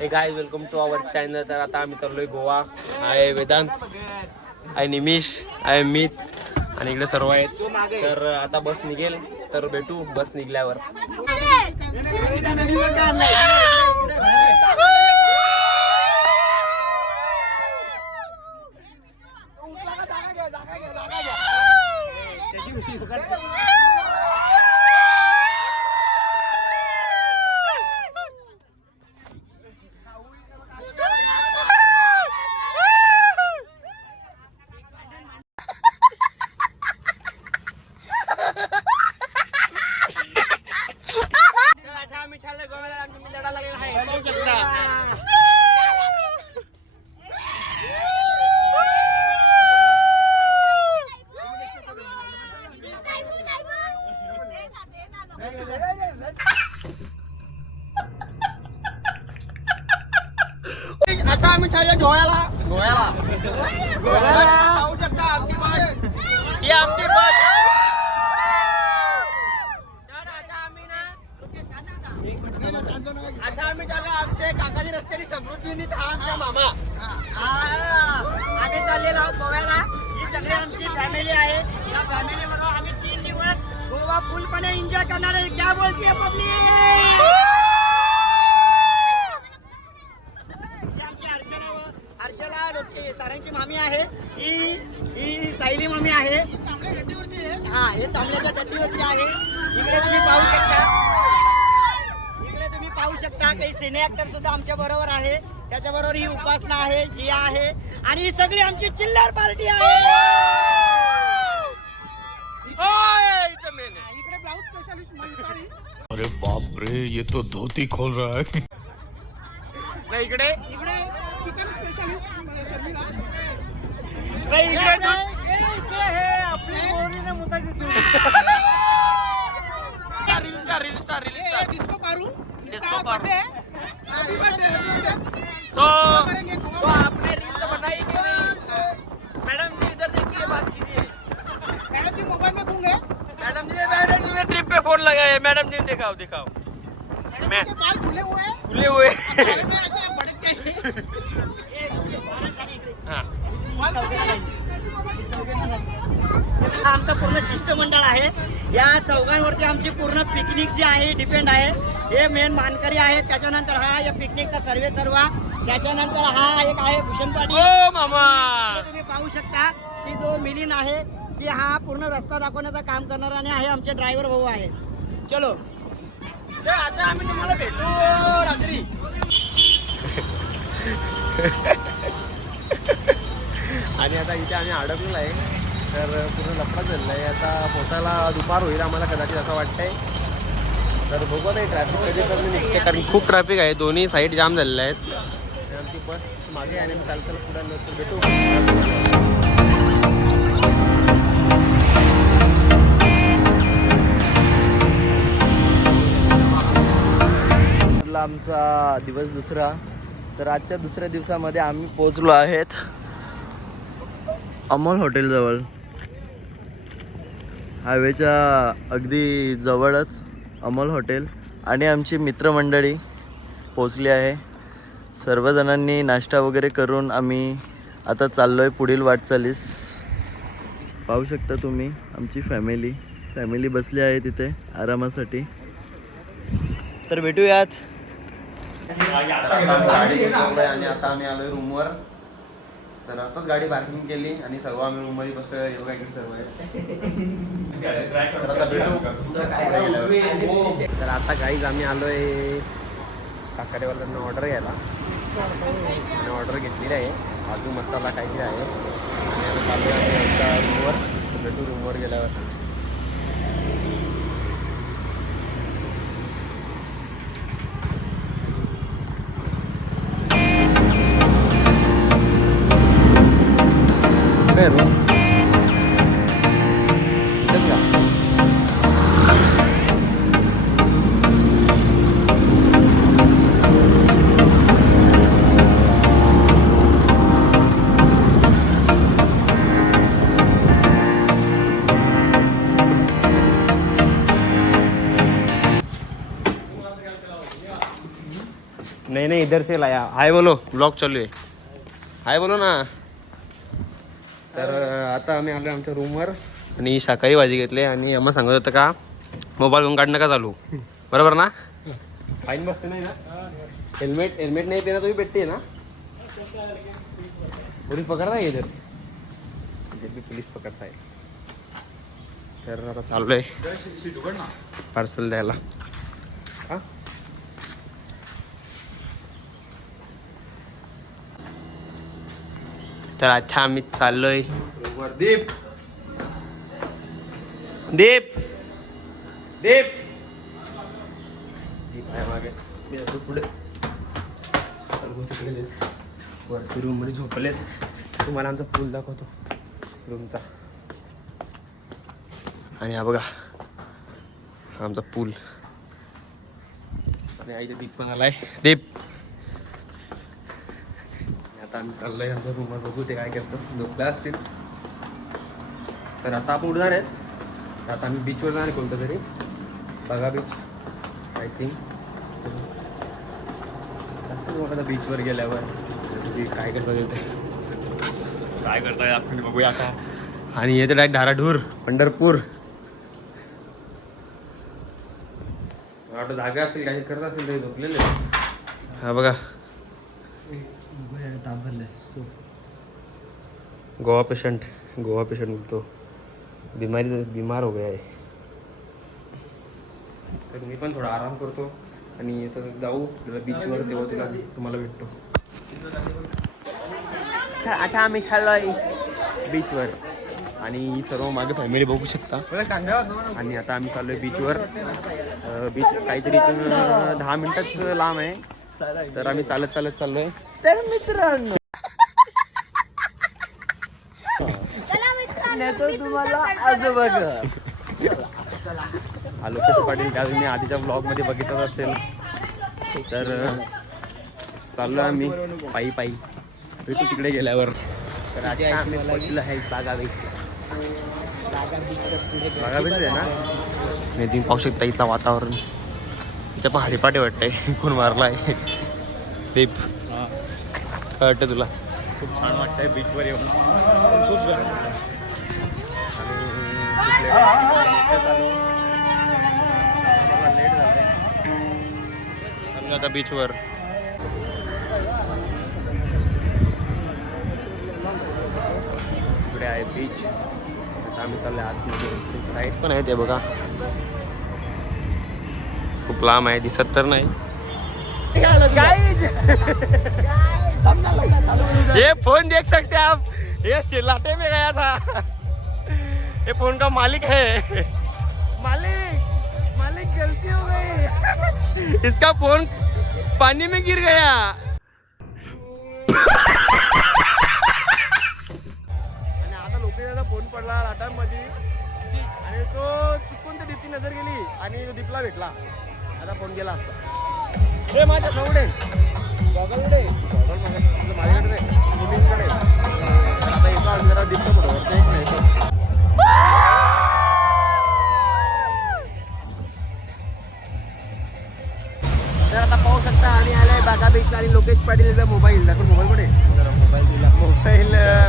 हे guys welcome to our channel. तर आता आम्ही चाललोय गोवा. आहे वेदांत, आहे निमिष, आहे मित आणि इकडे सर्व आहेत. तर आता बस निघेल, तर भेटू बस निघल्यावर. आता आम्ही चाललो गोव्याला. पाहू शकता आमची बस. ही आमची बस. आता आम्ही चाललो आमचे काकाजी रस्त्याने समृद्धी मामा. आम्ही चाललेलो आहोत गोव्याला. ही सगळी आमची फॅमिली आहे. या फॅमिली बरोबर आम्ही 3 दिवस गोवा फुलपणे एन्जॉय करणार आहे. क्या बोलतीये पब्लिक? हर्षला लोटे सारांची मामी आहे. ही सायली मामी आहे. हा, हे चांगल्याच्या टट्टीवरची आहे. इकडे तुम्ही पाहू शकता काही सिने ऍक्टर सुद्धा आमच्या बरोबर आहे. त्याच्याबरोबर ही उपासना आहे, जिया आहे आणि ही सगळी आमची चिल्लर पार्टी आहे. इकडे ब्लाउज स्पेशलिस्ट मंटाळी. अरे बाप रे, ये तो धोती खोल रहा है. इकडे चिकन स्पेशलिस्ट शर्मिला. इकडे हे आपली मोरीने मुताची डिस्को पारू. तो आपने रील्स बनाई कि नहीं? मैडम जी इधर देखिए, बात कीजिए. मैडम जी मोबाइल में घूम गए. मैडम जी ट्रिप पे फोन लगाए. मैडम जी दिखाओ. मैं बाल खुले हुए आमचं पूर्ण शिष्टमंडळ आहे. या चौघांवरती आमची पूर्ण पिकनिक जी आहे डिपेंड आहे. हे मेन मानकरी आहेत. त्याच्यानंतर हा या पिकनिकचा सर्वा. त्याच्यानंतर हा एक आहे भूषण पाटील. हो मामा, तुम्ही पाहू शकता की जो मिलिंद आहे की हा पूर्ण रस्ता दाखवण्याचं काम करणारा आणि आहे आमचे ड्रायव्हर भाऊ आहे. चलो आता आम्ही तुम्हाला भेटू रात्री. आणि आता इथे आम्ही अडकलो आहे. तर पूर्ण लफडा झालेला आहे. आता पोचायला दुपार होईल आम्हाला कदाचित असं वाटतंय. तर बघू नाही ट्रॅफिक कधी कमी निघते, कारण खूप ट्रॅफिक आहे. दोन्ही साईड जाम झालेल्या आहेत. आमची बस मागे आणि मी चालतं पुढे नंतर भेटू. आमचा दिवस दुसरा. तर आजच्या दुसऱ्या दिवसामध्ये आम्ही पोहोचलो आहेत अमोल हॉटेलजवळ. हायवेच्या अगदी जवळच अमोल हॉटेल. आणि आमची मित्रमंडळी पोचली आहे. सर्वजणांनी नाश्ता वगैरे करून आम्ही आता चाललो आहे पुढील वाटचालीस. पाहू शकता तुम्ही आमची फॅमिली बसली आहे तिथे आरामासाठी. तर भेटूयात. गाडी घेतली आणि आता आम्ही आलोय रूमवर. तर आताच गाडी पार्किंग केली आणि सर्व आम्ही रूममध्ये बसतोय. योगा इकडे सर्व आहे. तर आता काहीच आम्ही आलोय साखरेवाल्यांना ऑर्डर घ्यायला. आणि ऑर्डर घेतलेली आहे. काजू मसाला काहीतरी आहे. आणि आम्ही चालू आहे रूमवर. भेटू रूमवर गेल्यावर. रूम इथंच का? नाही इधर से लाया. हाय बोलो, ब्लॉग चालू आहे. हाय बोलो ना. तर आता आम्ही आलो आमच्या रूमवर आणि शाकाहारी भाजी घेतली आणि आम्हाला सांगत होतं का मोबाईल घेऊन काढणं का चालू. बरोबर ना. फाईन बसते नाही ना. हेल्मेट नाही देना तुम्ही भेटते ना. पोलीस पकडताय इधर. पोलीस पकडताय. तर आता चाललोय पार्सल द्यायला. हा तर आता आम्ही चाललोय. दीप दीप दीप दीप आहे मागे. पुढे तिकडे वरती रूम मध्ये झोपलेत. तुम्हाला आमचा पूल दाखवतो रूमचा. आणि हा बघा आमचा पूल. आणि आईचा दीप पण आलाय. दीप आता आम्ही चाललोय आमच्या रूमवर. बघू ते काय करतो. झोपले असतील. तर आता आपण उडणार आहेत. आता आम्ही बीचवर जाणार कोणतं तरी. बघा बीच आय थिंक. आता बीचवर गेल्यावर काय करता येते काय करताय आपण बघूया आता. आणि येते डायरेक्ट धाराडूर पंढरपूर. वाटतं जागा असेल काही करत असेल तरी झोपलेले. हा बघा गोवा पेशंट बोलतो. बीमार हो गया आहे. तर मी पण थोडा आराम करतो आणि आता जाऊ बीचवर. तेव्हा तुम्हाला भेटतो. तर आता आम्ही चाललोय बीचवर आणि ही सर्व मागे फॅमिली बघू शकता. आणि आता आम्ही चाललोय बीचवर. बीच काहीतरी इथून 10 मिनिटच लांब आहे. तर आम्ही चालत चाललोय. तर मित्रांनो तुम्हाला आज बघा लोकेश पाटील त्या तुम्ही आधीच्या ब्लॉग मध्ये बघितलं असेल. तर चाललो आम्ही पायी भेटू तिकडे गेल्यावर. तर आता आम्ही पोहोचलो आहे बागा बीच आहे ना. नाही तुम्ही पाहू शकता इथलं वातावरण. इथं पण हरिपाटे वाटतंय. कोण मारला आहे ते काय वाटतं तुला. खूप छान वाटतंय बीचवर येऊन. खूप लेट झालं आता बीचवर. इकडे आहे बीच. आता आम्ही चाललोय आतमध्ये. लाईट पण आहे ते बघा. खूप लांब आहे. दिसत तर नाही. ये फोन देख सकते आप. ये लाटे में गया था. ये फोन का मालिक है. मालिक गलती हो गई. इसका फोन पानी में गिर गया. आणि आता लोकेशनचा फोन पडला लाटांमध्ये आणि तो चुकून त्या दीपची नजर गेली आणि तो दीपला भेटला. आता फोन गेला असता. हे माझ्या सवडे गॉगलकडे माझ्याकडे नाही निमिषकडे. आता येतो आम्ही जरा दीपच्या फोटोवर. एक नाही तर आता पाहू शकता आम्ही आलाय बागा बीच. आणि लोकेश पाटील मोबाईल दाखवून. मोबाईल कडे मोबाईल दिला.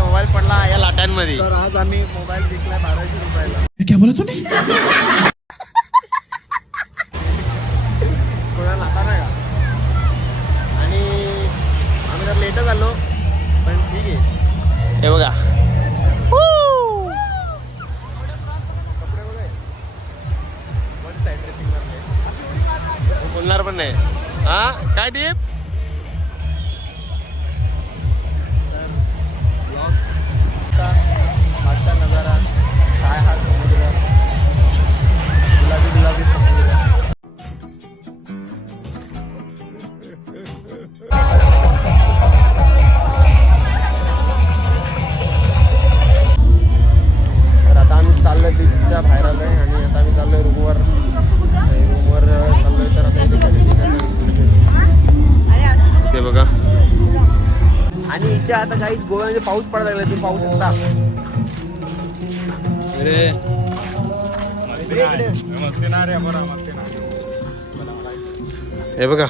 मोबाईल पडला या लाटांमध्ये. तर आज आम्ही मोबाईल विकला 1200 रुपयाला. क्या बोला तूने. कोणाला लाटा नाही का. आणि आम्ही तर लेटच आलो पण ठीक आहे. हे बघा कपडे बघा. बोलणार पण नाही. हा काय दीप. मागचा नजारा काय हा समुद्र. गुलाबी समुद्र. तर आता आम्ही चाललोय बीचच्या बाहेर आलोय आणि आता आम्ही चाललोय रूमवर. चाललोय. तर आता इथे खरेदी ते बघा. आणि इथे आता काही गोव्यामध्ये पाऊस पडायला लागला. तुम्ही पाहू शकता. हे बघा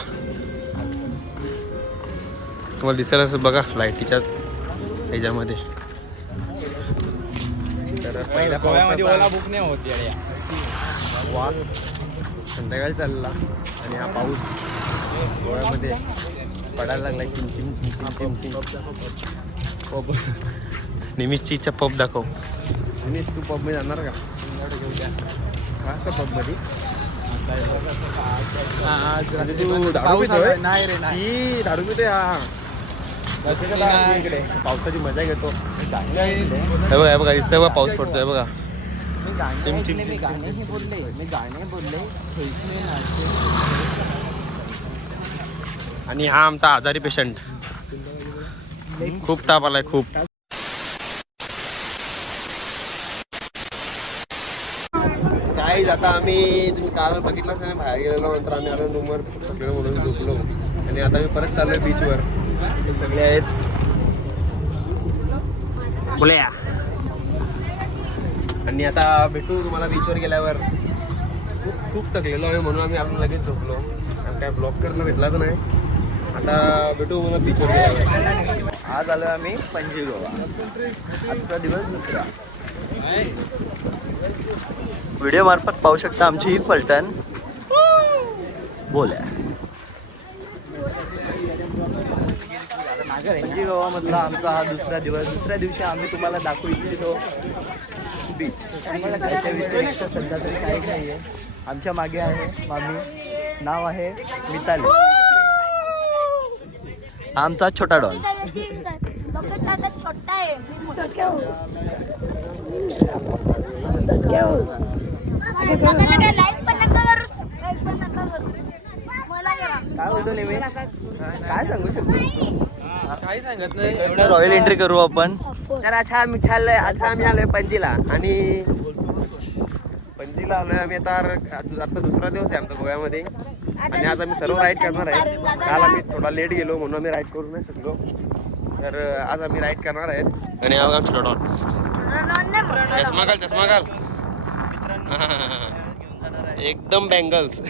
तुम्हाला दिसेल असं बघा लाईटीच्या ह्याच्यामध्ये. तर पहिल्या पावसाचा बुक नाही होती वास संध्याकाळी चालला आणि हा पाऊस गोव्यामध्ये पडायला लागला. चिमचिम चिमचिम चिमचिम पब. निमिषची इच्छा पब दाखव. निमिष तू पबमध्ये जाणार का? का पबमध्ये तू दारू पितोय? नाही दारू पितोय. हा इकडे पावसाची मजा घेतो. हे बघा, हे बघा दिसतंय बघा पाऊस पडतोय बघा. आणि हा आमचा आजारी पेशंट. खूप ताप आलाय खूप. काय आता आम्ही तुम्ही काल बघितलंच नाही बाहेर गेलेलो. नंतर आम्ही आलो रूमवर सगळं म्हणून झोपलो आणि आता मी परत चाललोय बीचवर. ते सगळे आहेत बोलया. आणि आता भेटू तुम्हाला बीचवर गेल्यावर. खूप खूप थकलेलो आहे म्हणून आम्ही आपण लगेच झोपलो. आणि काय ब्लॉक करणं भेटला तर नाही. आता भेटू मला बीचवर गेल्यावर. आज आलो आम्ही पणजी गोवा. आजचा दिवस दुसरा. व्हिडिओ मार्फत पाहू शकता आमची ही फलटण बोल्या. पणजी गोवामधला आमचा हा दुसरा दिवस. दुसऱ्या दिवशी आम्ही तुम्हाला दाखवू इच्छितो बीच. आम्हाला त्याच्या व्यतिरिक्त सध्या तरी काही नाही आहे. आमच्या मागे आहे मामी. नाव आहे मिताली. आमचा छोटा डॉन. छोटा आहे. लाईक पण नका करू, सबस्क्राईब पण नका करू. मला काय बोलतो नेहमी? काय सांगू शकतो? काही सांगत नाही. एवढं रॉयल एंट्री करू आपण. तर आता आम्ही आलोय पणजीला. आणि पणजीला आलोय आम्ही आता दुसरा दिवस आहे आमचा गोव्यामध्ये. आणि आज आम्ही सर्व राईड करणार आहे. काल आम्ही थोडा लेट गेलो म्हणून आम्ही राईड करू नाही शकलो. तर आज आम्ही राईड करणार आहेत. आणि हा छोटा डॉन. चष्मा घाल, चष्मा घाल. एकदम बँगल्स.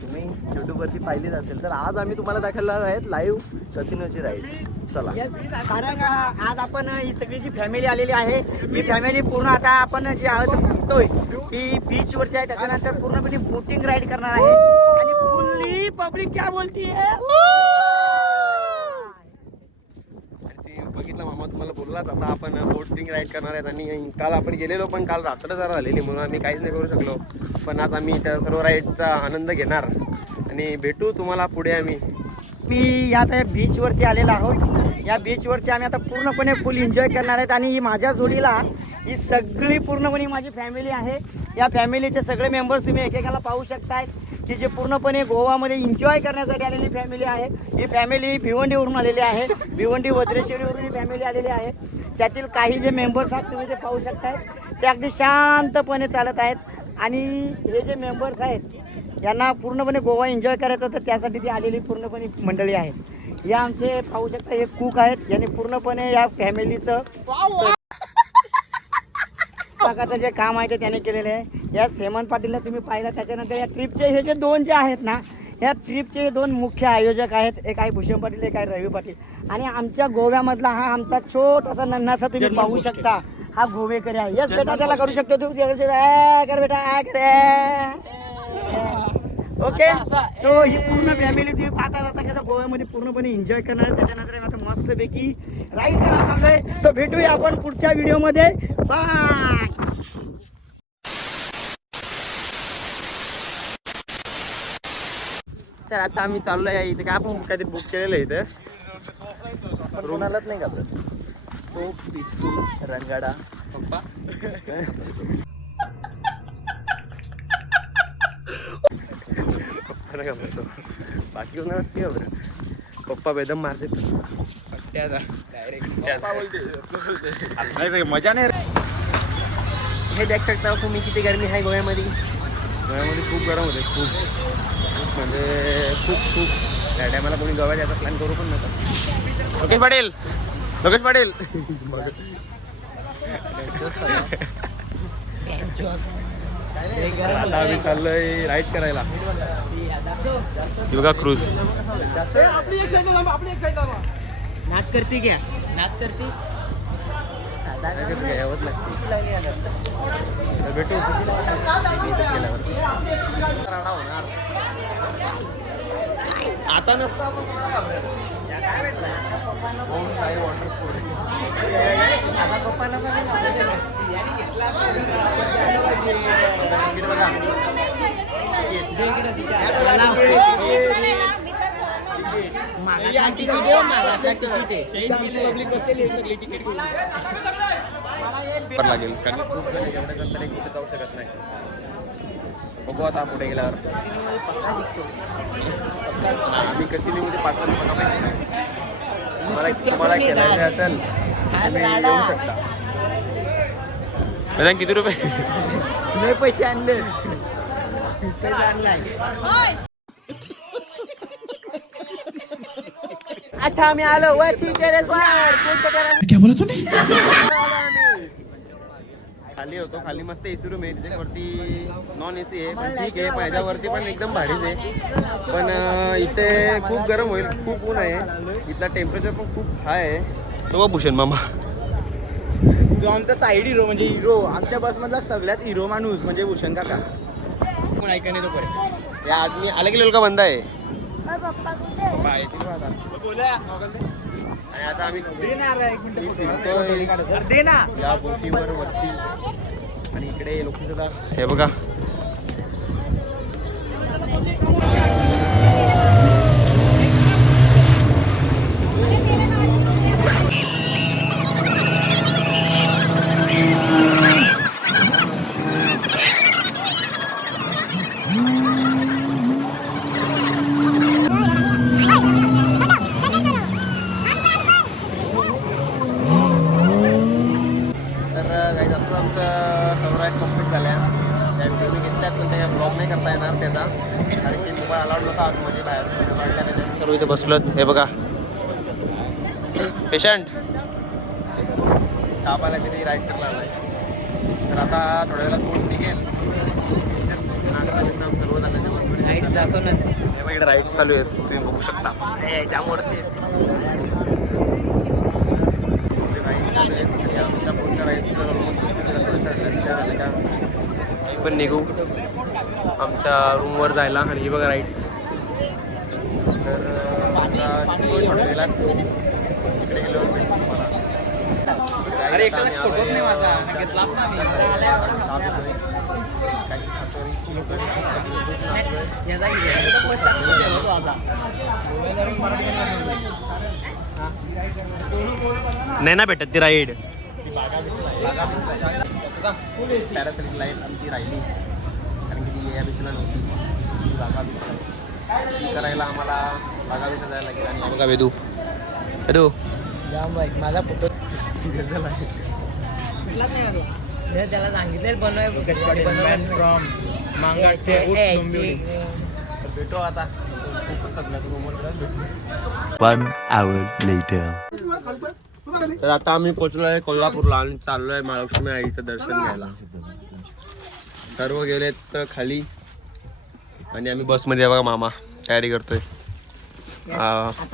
तुम्ही यूट्यूबवरती पाहिलीच असेल. तर आज आम्ही तुम्हाला दाखवणार आहेत लाईव्ह कसिनोची राईड. चला. कारण आज आपण ही सगळी जी फॅमिली आलेली आहे ही फॅमिली पूर्ण आता आपण जे आहोत बघतोय की बीचवरती आहे. त्याच्यानंतर पूर्णपणे बोटिंग राईड करणार आहे. आणि फुल्ली पब्लिक क्या बोलती है. बघितलं मामा तुम्हाला बोललाच. आता आपण बोटिंग राईड करणार आहेत. आणि काल आपण गेलेलो पण काल रात्र जरा झालेली म्हणून आम्ही काहीच नाही करू शकलो. पण आज आम्ही त्या सर्व राईडचा आनंद घेणार आणि भेटू तुम्हाला पुढे. मी यात बीचवरती आलेलो आहोत. या बीचवरती आम्ही आता पूर्णपणे फुल एन्जॉय करणार आहेत. आणि ही माझ्या जोडीला ही सगळी पूर्णपणे माझी फॅमिली आहे. या फॅमिलीचे सगळे मेंबर्स तुम्ही एकेकाला पाहू शकताय की जे पूर्णपणे गोवामध्ये एन्जॉय करण्यासाठी आलेली फॅमिली आहे. ही फॅमिली भिवंडीवरून आलेली आहे. भिवंडी वज्रेश्वरीवरून ही फॅमिली आलेली आहे. त्यातील काही जे मेंबर्स आहेत तुम्ही ते पाहू शकताय ते अगदी शांतपणे चालत आहेत. आणि हे जे मेंबर्स आहेत यांना पूर्णपणे गोवा एन्जॉय करायचं होतं त्यासाठी ती आलेली पूर्णपणे मंडळी आहेत. या आमचे पाहू शकता हे कुक आहेत. यांनी पूर्णपणे या फॅमिलीचं प्रकारचं जे काम आहे ते त्याने केलेलं आहे. या हेमंत पाटीलला तुम्ही पाहिलं. त्याच्यानंतर या ट्रिपचे हे जे दोन जे आहेत ना या ट्रिपचे हे दोन मुख्य आयोजक आहेत. एक आहे भूषण पाटील, एक आहे रवी पाटील. आणि आमच्या गोव्यामधला हा आमचा छोटासा नन्नासा तुम्ही पाहू शकता हा गोवेकरी आहे. यस बेटा त्याला करू शकतो तू. कर बेटा करे. ओके. सो ही पूर्ण फॅमिली तुम्ही पाहता जाता कसं गोव्यामध्ये पूर्णपणे एन्जॉय करणार. त्याच्यानंतर आता मस्तपैकी राईड करायला चाललोय. सो भेटूया आपण पुढच्या व्हिडिओमध्ये. बाय. तर आता आम्ही चाललोय इथे. काय आपण काहीतरी बुक केलेलं आहे इथं. रुणालाच नाही घाबरत. तो पिस्तूल रणगाडा पप्पा घाबरतो. बाकी कोणाला नाही घाबरत. पप्पा बेदम मारते. मजा नाही. हे देख शकता तुम्ही किती गरमी आहे गोव्यामध्ये. गोव्यामध्ये खूप गरम होते. खूप म्हणजे खूप त्या टायमाला कोणी गोव्यात याचा प्लॅन करू पण नका. लोकेश पाटील, लोकेश पाटील. आता आम्ही चाललोय राईड करायला. बघा क्रूज. नाच करते क्या नाच करते यावंच लागते भेटू आता नसतं आपण काय भेटलं वॉटर स्पोर्ट आता पप्पाला लागेल कारण खूप जण एवढ्या नंतर एक कुठे जाऊ शकत नाही. बघू आता पुढे गेल्यावर आम्ही कसिनीमध्ये पाचवा तुम्हाला खेळायचं असेल तुम्ही येऊ शकता. मैदान किती रुपये पैसे आणले अच्छा आम्ही आलो वरती टेरेसवर खाली होतो. खाली मस्त एसी रूम आहे त्याच्यावरती नॉन एसी आहे पण ठीक आहे. माझ्यावरती पण एकदम भारीच आहे पण इथे खूप गरम होईल. खूप ऊन आहे. इथला टेम्परेचर पण खूप हाय आहे. तो भूषण मामा तो आमचा साईड हिरो म्हणजे हिरो आमच्या बसमधला सगळ्यात हिरो माणूस म्हणजे भूषण काका कोण ऐका नाही तो पर्यंत या आज मी अलग लेवल का बंदा आहे. पप्पा कुठे आणि आता आम्ही दे ना या बोटीवर वरती आणि इकडे लोक सुद्धा हे बघा कंप्लीट झाल्या. त्या व्हिडिओ मी घेतल्यात पण त्या ब्लॉग नाही करता येणार त्याचा कारण की मोबाईल अलाउड नव्हता आतमध्ये बाहेर व्हिडिओ काढल्या त्याच्या सर्व इथे बसलोत. हे बघा पेशंट ताप आला तरी राईड करला आलाय. तर आता थोड्या वेळात कोण निघेल सर्व राईड्स दाखव ना हे बघा इकडे राईड्स चालू आहेत तुम्ही बघू शकता. त्यामुळे राईड्स चालू आहेत. आमच्या पुढच्या राईड्स पण निघू आमच्या रूमवर जायला. आणि ही बघा राईड्स तर तिकडे गेलो अरे फोटोच नाही माझा घेतलाच नाही ना भेटत ती राईड. पॅरासाइटिक लाईफ आमची राहिली कारण की ती या बीचला नव्हती. ती बागा बीचला ती करायला आम्हाला बागा बीचला जायला लागेल. आणि बघा वेदू वेदू जाम बाईक माझा फोटो कुठलाच नाही त्याला सांगितलं बनवाय फ्रॉम भेटू आता. 1 hour later. तर आता आम्ही पोचलो आहे कोल्हापूरला आणि चाललो आहे महालक्ष्मी आईचं दर्शन घ्यायला. सर्व गेलेत खाली आणि आम्ही बसमध्ये बघा मामा तयारी करतोय.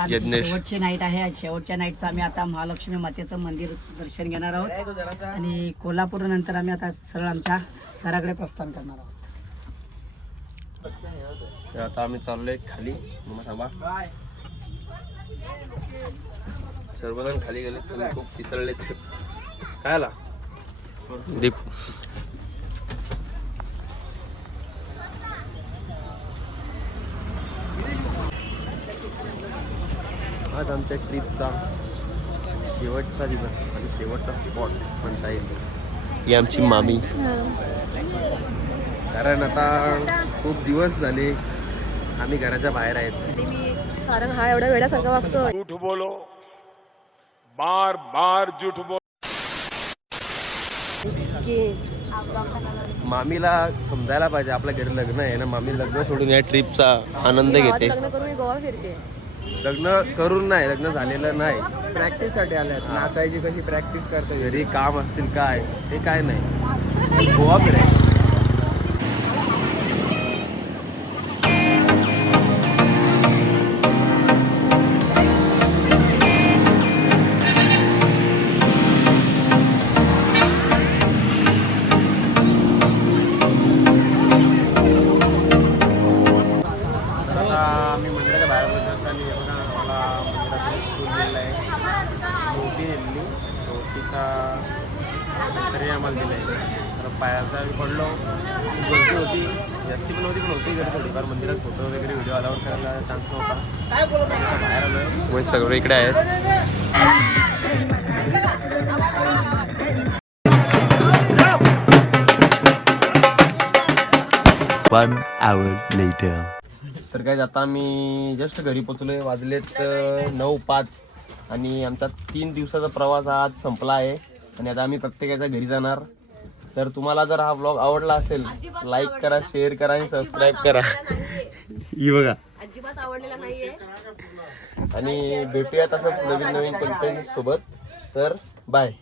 यज्ञेश शेवटची नाईट आहे. शेवटच्या नाईटचं आम्ही आता महालक्ष्मी मातेचं मंदिर दर्शन घेणार आहोत आणि कोल्हापूर नंतर आम्ही आता सरळ आमच्या घराकडे प्रस्थान करणार आहोत. तर आता आम्ही चाललोय खाली. मामा थांबा. सर्वजण खाली गेले खूप पिसळले. काय आला दीप आज आमच्या ट्रिपचा शेवटचा दिवस आणि शेवटचा स्पॉट म्हणता येईल ही आमची मामी. कारण आता खूप दिवस झाले आम्ही घराच्या बाहेर आहेत. मी सारंग हा एवढा वेळासारखा वागतो. झूठ बोलो बार बार झूठ बोलो. मामीला समजायला पाहिजे आपल्या घरी लग्न आहे ना. मामी लग्न सोडून या ट्रिपचा आनंद घेते. लग्न करून मी गोवा फिरते. लग्न करून नाही लग्न झालेलं नाही. प्रॅक्टिससाठी आल्यात. नाचायची कशी प्रॅक्टिस करतो. घरी काम असतील काय हे काय नाही. गोवा फिरायचं. आणि हे बघा मला मंदिरात फूल दिलेलं आहे, रोटी दिलेली, रोटीचा तरी आम्हाला दिलं आहे. तर पायाचा पडलो, गर्दी होती, जास्ती पण होती गर्दी थोडीफार. मंदिरात फोटो वगैरे व्हिडिओ अलाउड करायला चान्स नव्हता, बाहेर आलो आहे. सगळे इकडे आहेत. 1 hour later. तर काय आता आम्ही जस्ट घरी पोचलोय, वाजलेत 9:05 आणि आमचा 3 दिवसाचा प्रवास आज संपला आहे आणि आता आम्ही प्रत्येकाच्या घरी जाणार. तर तुम्हाला जर हा व्लॉग आवडला असेल लाईक करा, शेअर करा आणि सबस्क्राईब करा. ही बघा अजिबात आवडलेला नाहीये. आणि भेटूयात असंच नवीन कंटेंट सोबत. तर बाय.